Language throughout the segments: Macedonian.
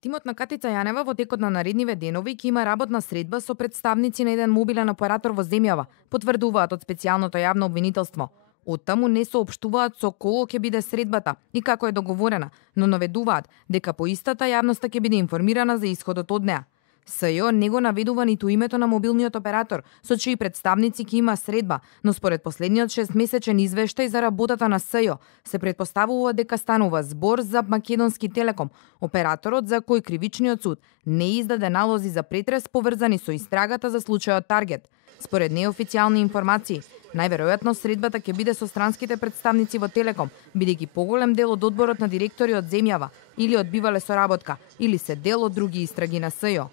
Тимот на Катица Јанева во текот на наредниве денови ќе има работна средба со представници на еден мобилен оператор во земјава, потврдуваат од специјалното јавно обвинителство. Оттаму не соопштуваат со кого ќе биде средбата и како е договорена, но наведуваат дека по истата јавноста ќе биде информирана за исходот од неа. СЈО не го наведува ниту името на мобилниот оператор, со чии представници ќе има средба, но според последниот 6-месечен извештај за работата на СЈО се претпоставува дека станува збор за Македонски Телеком, операторот за кој кривичниот суд не издаде налози за претрес поврзани со истрагата за случајот Таргет. Според неофицијални информации, најверојатно средбата ќе биде со странските представници во Телеком, бидејќи поголем дел од одборот на директори од земјава или од бивале соработка, или се дел од други истраги на СЈО.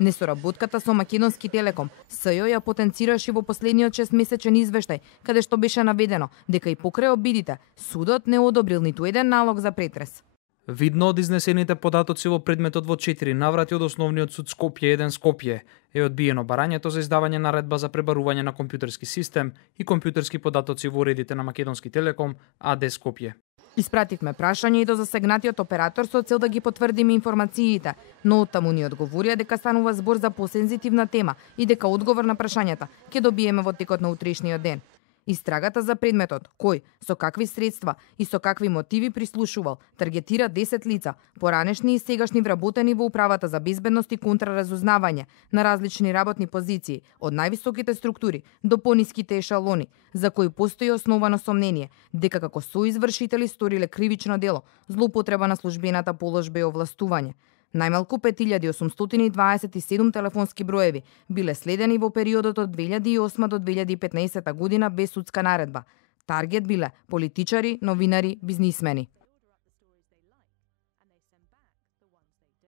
Несоработката со Македонски Телеком, СЈО ја потенцираше во последниот 6-месечен извештај, каде што беше наведено дека и покрај обидите, судот не одобрил ниту еден налог за претрес. Видно од изнесените податоци во предметот во 4 наврати од Основниот суд Скопје 1 Скопје е одбиено барањето за издавање наредба за пребарување на компјутерски систем и компјутерски податоци во уредите на Македонски Телеком АД Скопје. Испративме прашање и до засегнатиот оператор со цел да ги потврдиме информациите, но оттаму ни одговорија дека станува збор за посензитивна тема и дека одговор на прашањата ќе добиеме во текот на утрешниот ден. Истрагата за предметот, кој, со какви средства и со какви мотиви прислушувал, таргетира 10 лица, поранешни и сегашни вработени во Управата за безбедност и контраразузнавање на различни работни позиции, од највисоките структури до пониските ешалони, за кои постои основано сомнение дека како соизвршители сториле кривично дело, злоупотреба на службената положба и овластување. Најмалку 5827 телефонски броеви биле следени во периодот од 2008 до 2015 година без судска наредба. Таргет биле политичари, новинари, бизнисмени.